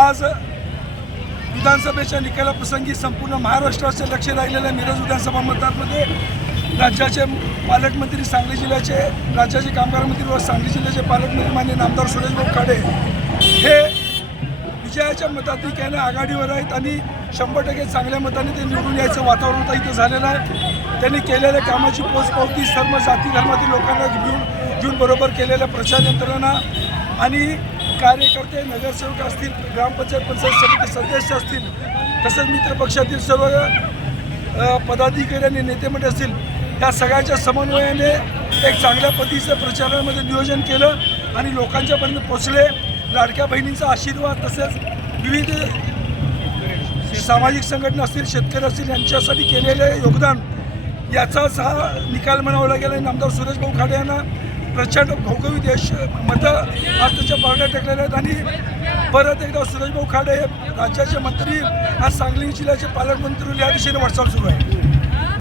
आज विधानसभेच्या निकालाप्रसंगी संपूर्ण महाराष्ट्राचे लक्ष राहिलेलं मिरज विधानसभा मतदारमध्ये राज्याचे पालकमंत्री सांगली जिल्ह्याचे राज्याचे कामगार मंत्री व सांगली जिल्ह्याचे पालकमंत्री मान्य नामदार सुरेशभाऊ खाडे हे विजयाच्या मताधिक्याने आघाडीवर आहेत आणि शंभर टक्के चांगल्या मताने ते निवडून यायचं वातावरण आता इथं झालेलं आहे. त्यांनी केलेल्या कामाची पोचपावती सर्व जाती धर्मातील लोकांना घेऊन घेऊन बरोबर केलेल्या प्रचार यंत्रणा आणि कार्यकर्ते नगरसेवक असतील ग्रामपंचायत पंचायत समिती सदस्य असतील तसंच मित्रपक्षातील सर्व पदाधिकारी आणि नेतेमंडळ असतील या सगळ्याच्या समन्वयाने एक चांगल्या पद्धतीचं प्रचारामध्ये नियोजन केलं आणि लोकांच्यापर्यंत पोचले लाडक्या बहिणींचा आशीर्वाद तसेच विविध सामाजिक संघटना असतील शेतकरी असतील यांच्यासाठी केलेले योगदान. याचाच हा निकाल म्हणावा लागेल आणि आमदार सुरेश भाऊ खाडे यांना प्रचंड घवघवी देश मतं आज त्याच्या पारड्या टेकलेल्या आहेत आणि परत एकदा सुरेश भाऊ खाडे हे राज्याचे मंत्री आज सांगली जिल्ह्याचे पालकमंत्री या दिशेने वाटचाल सुरू आहे.